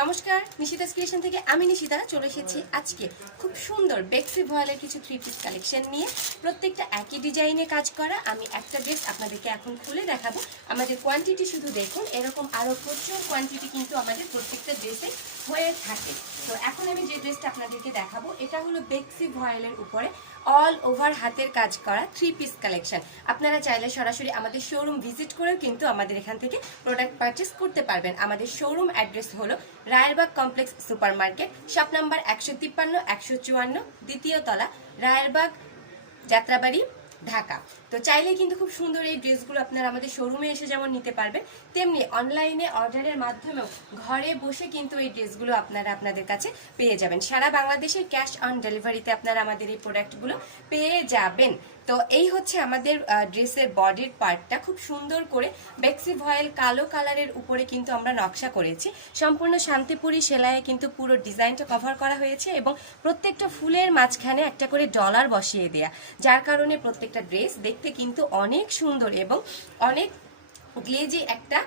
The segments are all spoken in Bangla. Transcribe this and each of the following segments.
নমস্কার নিশিতা ক্রিয়েশন থেকে আমি নিশিতা, চলে এসেছি আজকে খুব সুন্দর বেক্সি ভয়েলের কিছু থ্রি পিস কালেকশন নিয়ে। প্রত্যেকটা একই ডিজাইনে কাজ করা। আমি একটা ড্রেস আপনাদেরকে এখন খুলে দেখাবো। আমাদের কোয়ান্টিটি শুধু দেখুন, এরকম আরও প্রচুর কোয়ান্টিটি কিন্তু আমাদের প্রত্যেকটা ড্রেসে হয়ে থাকে। তো এখন আমি যে ড্রেসটা আপনাদেরকে দেখাবো, এটা হলো বেক্সি ভয়েলের উপরে অল ওভার হাতের কাজ করা থ্রি পিস কালেকশন আপনারা চাইলে সরাসরি আমাদের শোরুম ভিজিট করেও কিন্তু আমাদের এখান থেকে প্রোডাক্ট পারচেস করতে পারবেন। আমাদের শোরুম অ্যাড্রেস হলো Rayerbag complex super market shop number একশো তিপ্পান্ন, একশো চুয়ান্ন, দ্বিতীয় তলা, রায়েরবাগ, যাত্রাবাড়ি, ঢাকা। তো চাইলে কিন্তু খুব সুন্দর এই ড্রেসগুলো আপনারা আমাদের শোরুমে এসে যেমন নিতে পারবেন, তেমনি অনলাইনে অর্ডারের মাধ্যমেও ঘরে বসে কিন্তু এই ড্রেসগুলো আপনারা আপনাদের কাছে পেয়ে যাবেন। সারা বাংলাদেশে ক্যাশ অন ডেলিভারিতে আপনারা আমাদের এই প্রোডাক্টগুলো পেয়ে যাবেন। তো এই হচ্ছে আমাদের ড্রেসের বডির পার্টটা খুব সুন্দর করে বেক্সি ভয়েল কালো কালারের উপরে কিন্তু আমরা নকশা করেছি। সম্পূর্ণ শান্তিপুরি সেলাইয়ে কিন্তু পুরো ডিজাইনটা কভার করা হয়েছে এবং প্রত্যেকটা ফুলের মাঝখানে একটা করে ডলার বসিয়ে দেয়া। যার কারণে প্রত্যেকটা ড্রেস দেখতে কিন্তু অনেক সুন্দর এবং অনেক গ্লেজি একটা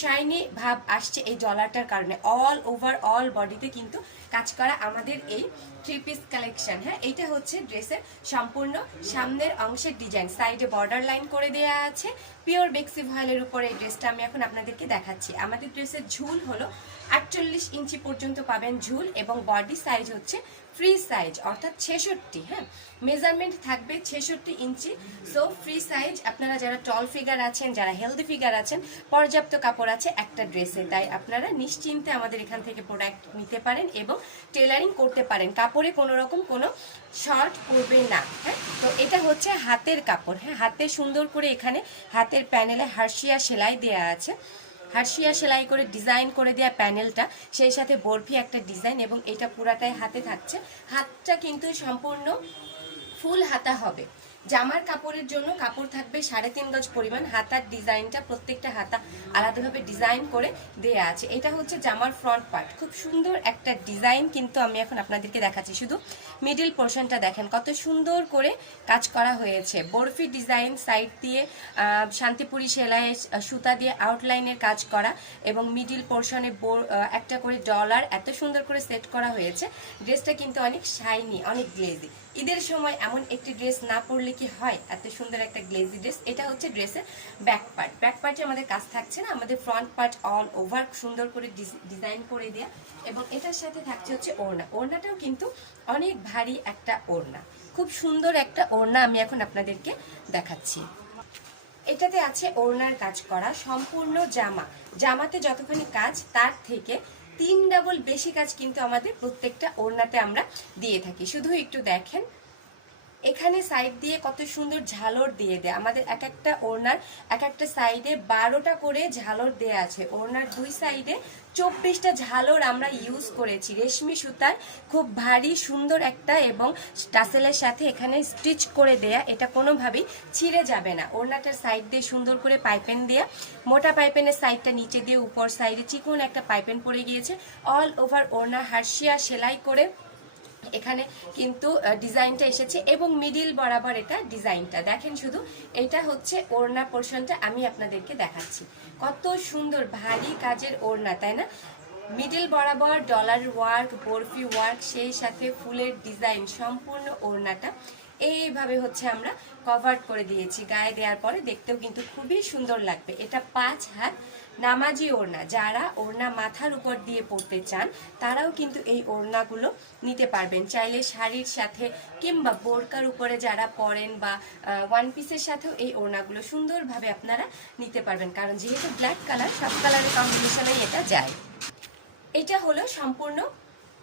শাইনি ভাব আসছে এই ডলারটার কারণে। অল ওভার অল বডিতে কিন্তু কাজ করা আমাদের এই থ্রি পিস কালেকশন হ্যাঁ? এইটা হচ্ছে ড্রেসের সম্পূর্ণ সামনের অংশের ডিজাইন সাইডে বর্ডার লাইন করে দেওয়া আছে। পিওর বেক্সি ভয়েলের উপরে এই ড্রেসটা আমি এখন আপনাদেরকে দেখাচ্ছি। আমাদের ড্রেসের ঝুল হলো আটচল্লিশ ইঞ্চি পর্যন্ত পাবেন ঝুল এবং বডি সাইজ হচ্ছে ফ্রি সাইজ অর্থাৎ ছেষট্টি হ্যাঁ? মেজারমেন্ট থাকবে ছেষট্টি ইঞ্চি। সো ফ্রি সাইজ আপনারা যারা টল ফিগার আছেন, যারা হেলদি ফিগার আছেন, পর্যাপ্ত কাপড় আছে একটা ড্রেসে। তাই আপনারা নিশ্চিন্তে আমাদের এখান থেকে প্রোডাক্ট নিতে পারেন এবং টেলারিং করতে পারেন। কাপড়ে কোনো রকম কোনো শর্ট পড়বে না হ্যাঁ? তো এটা হচ্ছে হাতের কাপড় হ্যাঁ? হাতে সুন্দর করে এখানে হাতের প্যানেলে হার্শিয়া সেলাই দেওয়া আছে। হার্শিয়া সেলাই করে ডিজাইন করে দেওয়া প্যানেলটা সেই সাথে বরফি একটা ডিজাইন এবং এটা পুরাটাই হাতে থাকছে। হাতটা কিন্তু সম্পূর্ণ ফুল হাতা হবে। জামার কাপড়ের জন্য কাপড় থাকবে সাড়ে তিন গজ পরিমাণ। হাতার ডিজাইনটা প্রত্যেকটা হাতা আলাদাভাবে ডিজাইন করে দেয়া আছে। এটা হচ্ছে জামার ফ্রন্ট পার্ট। খুব সুন্দর একটা ডিজাইন কিন্তু আমি এখন আপনাদেরকে দেখাচ্ছি। শুধু মিডিল পোর্শনটা দেখেন, কত সুন্দর করে কাজ করা হয়েছে। বরফি ডিজাইন সাইড দিয়ে শান্তিপুরি সেলাই সুতা দিয়ে আউটলাইনের কাজ করা এবং মিডিল পোর্শনে একটা করে ডলার এত সুন্দর করে সেট করা হয়েছে। ড্রেসটা কিন্তু অনেক শাইনি অনেক গ্লেজি ঈদের সময় এমন একটি ড্রেস না পরলে কি হয়? এত সুন্দর একটা গ্লেজি ড্রেস এটা হচ্ছে ড্রেসের ব্যাক পার্ট ব্যাক পার্টে আমাদের কাজ থাকছে না, আমাদের ফ্রন্ট পার্ট অল ওভার সুন্দর করে ডিজাইন করে দেয়া। এবং এটার সাথে থাকছে হচ্ছে ওড়না। ওড়নাটাও কিন্তু অনেক ভারী একটা ওড়না। খুব সুন্দর একটা ওড়না আমি এখন আপনাদেরকে দেখাচ্ছি। এটাতে আছে ওড়নার কাজ করা সম্পূর্ণ জামা। জামাতে যতখানি কাজ, তার থেকে তিন ডাবল বেশি কাজ কিন্তু আমাদের প্রত্যেকটা ওড়নাতে আমরা দিয়ে থাকি। শুধু একটু দেখেন। এখানে সাইড দিয়ে কত সুন্দর ঝালর দিয়ে দেয়। আমাদের এক একটা ওড়নার এক একটা সাইডে বারোটা করে ঝালর দেয়া আছে। ওড়নার দুই সাইডে চব্বিশটা ঝালর আমরা ইউজ করেছি। রেশমি সুতার খুব ভারী, সুন্দর একটা এবং টাসেলের সাথে এখানে স্টিচ করে দেয়া। এটা কোনোভাবেই ছিঁড়ে যাবে না। ওড়নাটার সাইড দিয়ে সুন্দর করে পাইপেন দেয়া। মোটা পাইপেনের সাইডটা নিচে দিয়ে উপর সাইডে চিকন একটা পাইপেন পড়ে গিয়েছে। অল ওভার ওড়না হার্শিয়া সেলাই করে এখানে কিন্তু ডিজাইনটা এসেছে এবং মিডিল বরাবর এটা ডিজাইনটা দেখেন শুধু, এটা হচ্ছে ওড়না পোর্শনটা আমি আপনাদেরকে দেখাচ্ছি। কত সুন্দর, ভারী কাজের ওড়না, তাই না? মিডিল বরাবর ডলার ওয়ার্ক বরফি ওয়ার্ক সেই সাথে ফুলের ডিজাইন সম্পূর্ণ ওড়নাটা। এইভাবে হচ্ছে আমরা কভার করে দিয়েছি। গায়ে দেওয়ার পরে দেখতেও কিন্তু খুবই সুন্দর লাগবে। এটা পাঁচ হাত নামাজি ওড়না, যারা ওড়না মাথার উপর দিয়ে পড়তে চান, তারাও কিন্তু এই ওড়নাগুলো নিতে পারবেন। চাইলে শাড়ির সাথে কিংবা বোরকার উপরে যারা পরেন বা ওয়ান পিসের সাথেও এই ওড়নাগুলো সুন্দরভাবে আপনারা নিতে পারবেন। কারণ যেহেতু ব্ল্যাক কালার সব কালারের কম্বিনেশনেই এটা যায়। এটা হলো সম্পূর্ণ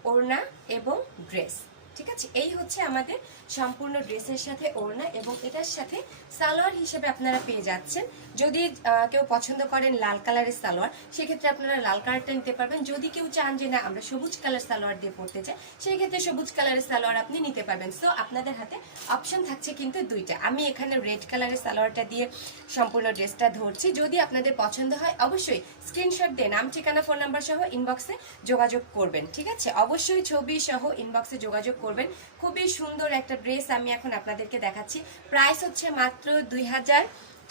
ওড়না এবং ড্রেস ঠিক আছে? এই হচ্ছে আমাদের সম্পূর্ণ ড্রেসের সাথে ওড়না এবং এটার সাথে সালোয়ার হিসেবে আপনারা পেয়ে যাচ্ছেন। যদি কেউ পছন্দ করেন লাল কালারের সালোয়ার, সেক্ষেত্রে আপনারা লাল কালারটা নিতে পারবেন। যদি কেউ চান যে না, আমরা সবুজ কালার সালোয়ার দিয়ে পড়তে চাই সেই ক্ষেত্রে সবুজ কালারের সালোয়ার আপনি নিতে পারবেন। সো আপনাদের হাতে অপশন থাকছে কিন্তু দুইটা। আমি এখানে রেড কালারের সালোয়ারটা দিয়ে সম্পূর্ণ ড্রেসটা ধরছি। যদি আপনাদের পছন্দ হয়, অবশ্যই স্ক্রিনশট দিয়ে নাম, ঠিকানা ফোন নাম্বার সহ ইনবক্সে যোগাযোগ করবেন। ঠিক আছে? অবশ্যই ছবি সহ ইনবক্সে যোগাযোগ করবেন। খুবই সুন্দর একটা ড্রেস আমি এখন আপনাদেরকে দেখাচ্ছি। প্রাইস হচ্ছে মাত্র দুই হাজার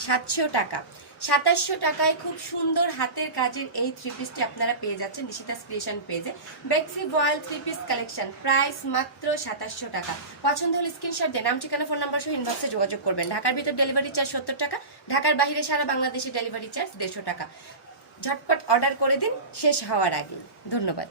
সাতশো টাকা। সাতাশশো টাকায় খুব সুন্দর হাতের কাজের এই থ্রি পিসটি আপনারা পেয়ে যাচ্ছেন নিশিতাস ক্রিয়েশন পেজে। বেক্সি voile three piece collection price মাত্র সাতাশশো টাকা। পছন্দ হলে স্ক্রিনশট দেন নাম, ঠিকানা ফোন নাম্বার সহ ইনবক্সে যোগাযোগ করবেন। ঢাকার ভিতর ডেলিভারি চার্জ সত্তর টাকা, ঢাকার বাইরে সারা বাংলাদেশে ডেলিভারি চার্জ দেড়শো টাকা। ঝটপট অর্ডার করে দিন, শেষ হওয়ার আগে। ধন্যবাদ।